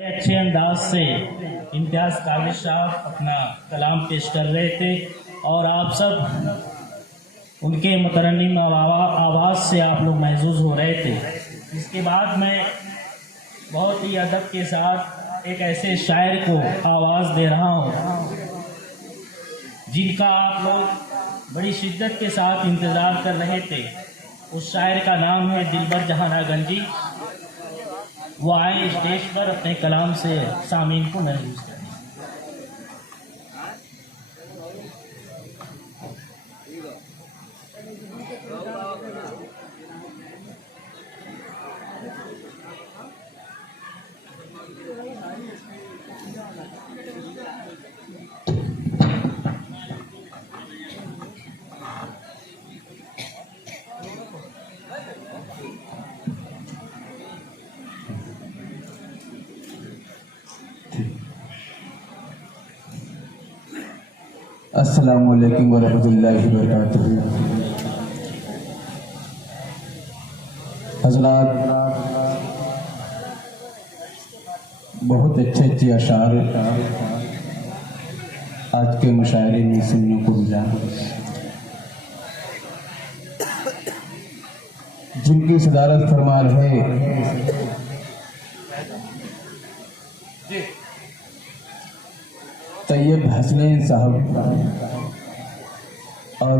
अच्छे अंदाज से इम्तियाज़ कादिर साहब अपना कलाम पेश कर रहे थे और आप सब उनके मुतरन्निम आवाज़ से आप लोग महसूस हो रहे थे। इसके बाद मैं बहुत ही अदब के साथ एक ऐसे शायर को आवाज़ दे रहा हूँ जिनका आप लोग बड़ी शिद्दत के साथ इंतज़ार कर रहे थे। उस शायर का नाम है दिलबर जहाना गंजी। वो आए स्टेज पर अपने कलाम से सामीन को महसूस करें। अस्सलामु अलैकुम वरहमतुल्लाहि वबरकातुहू। हज़रात, बहुत अच्छे अशार आज के मुशायरे में सुनने को मिला, जिनकी सदारत फरमा रहे तैयब हसनैन साहब और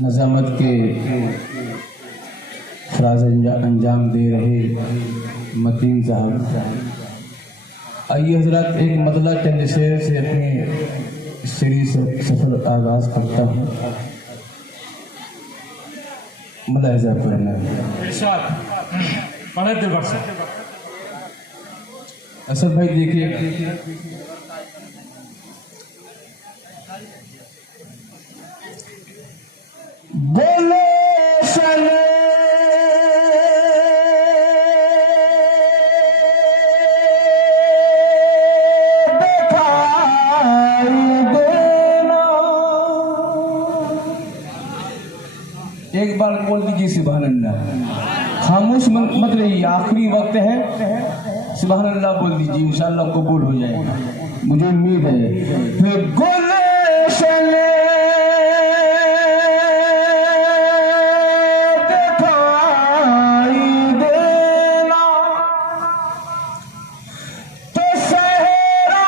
नज़ामत के फराज अंजाम दे रहे मतीन साहब। आइए हजरत, एक मतला चंद शेर से अपनी शेरी सफ़र आगाज़ करता हूँ। मुलाहिज़ा करना असद भाई, देखिए बोले सने एक बार बोल दीजिए सुभान अल्लाह। खामोश मत रहिए, आखिरी वक्त है। सुभान अल्लाह बोल दीजिए, इंशाअल्लाह कबूल हो जाएगा, मुझे उम्मीद है। गुलशन दिखाई देना तो सहरा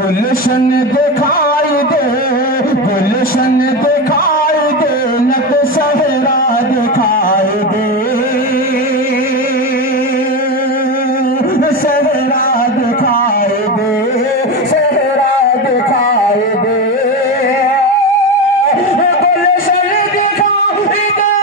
गुलशन दिखाई दे, गुलशन दिखाई दे, न तो सहरा दिखाई दे, सहरा दिखाई दे, सहरा दिखाई दे, गुलशन दिखाई देना।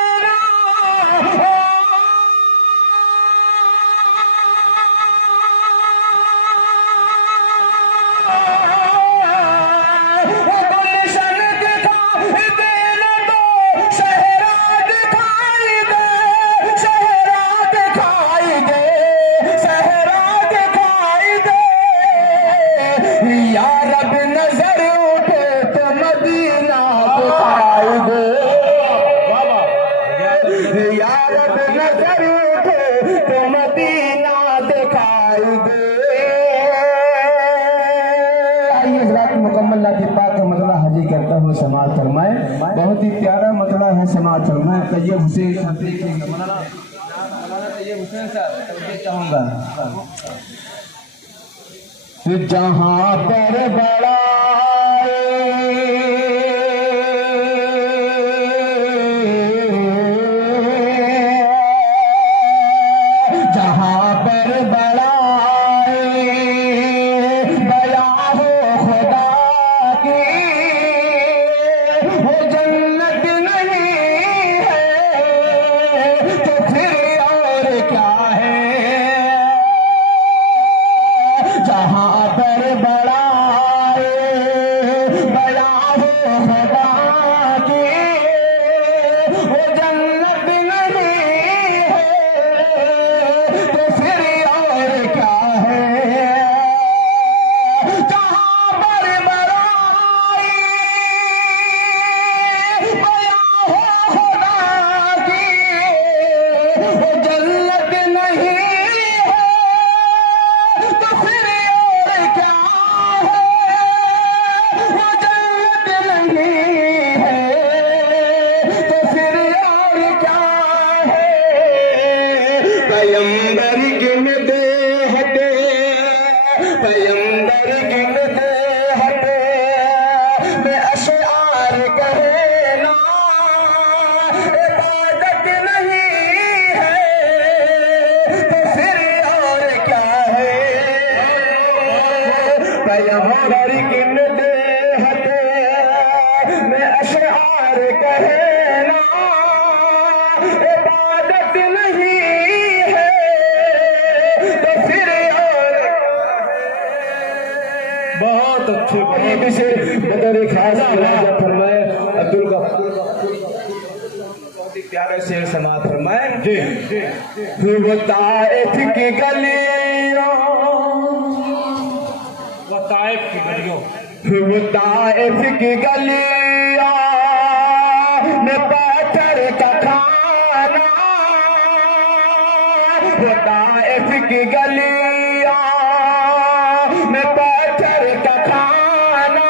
मुकम्मल लातिफा का मतला हाजिर करता हूँ, समाज फरमाए। बहुत ही प्यारा मतला है, समाज फरमाए। तैयब हुसैन मौलाना तैयब हुसैन साहब चाहूँगा। जहाँ पर बड़ा जहाँ पर बड़ा में अशआर कहना इबादत नहीं है तो फिर और क्या है। पैगंबर की देहत में अशआर कहना इबादत नहीं है तो फिर और बहुत अच्छे बहुत से बदर खास फरमाए अब्दुल गफ्फार बहुत ही प्यारे से समात फरमाए जी। वो ताइफ की गलियों वो ताइफ की गलियों में पत्थर का खाना वो ताइफ की गलियों में पत्थर का खाना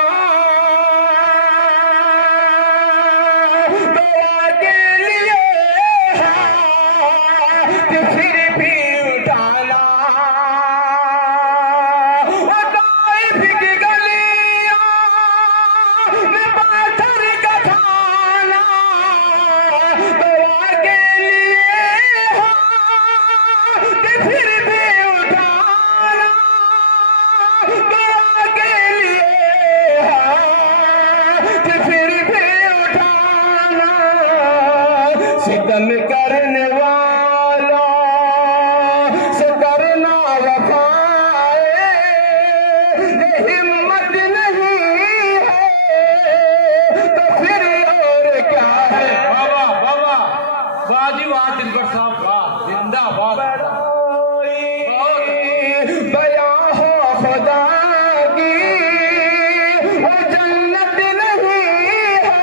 दुआ के लिए हाथ फिर भी उठाना। वो ताइफ की गलियों में पत्थर का खाना दुआ के लिए हाथ फिर भी उठाना। दुआ के लिए हाथ फिर भी उठाना। सितम करने वाला से करना वफाए ये हिम्मत नहीं है तो फिर और क्या है। बाबा बाबा बाजी वाह दिलबर साहब वाह जिंदाबाद। बयां हो खुदा की वो जन्नत नहीं है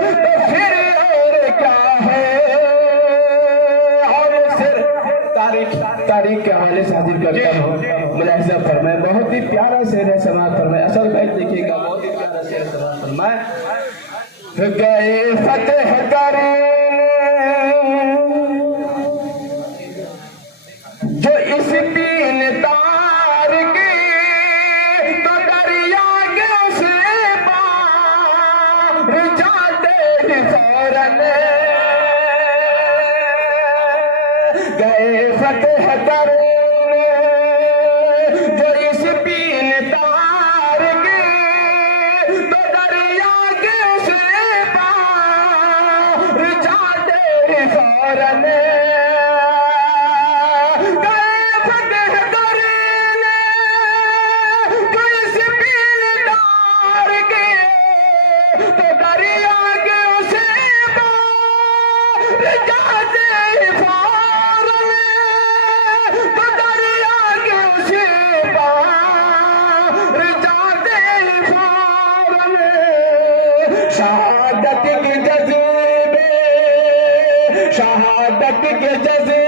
तो फिर और क्या है। और सिर तारीख के हवाले से हाजिर करता हूँ मुलाहिजा फरमाए बहुत ही प्यारा शेर है समात फरमाए। असल बैठ देखिएगा बहुत ही प्यारा शेर समात फरमाए। गए फतेह करने जो इस तीन तार की तो दरिया के से पार जाते ही फौरन गए फतेह करने जो इस तीन तार की तो दरिया के से पार जाते ही फौरन शहादत के जज्बे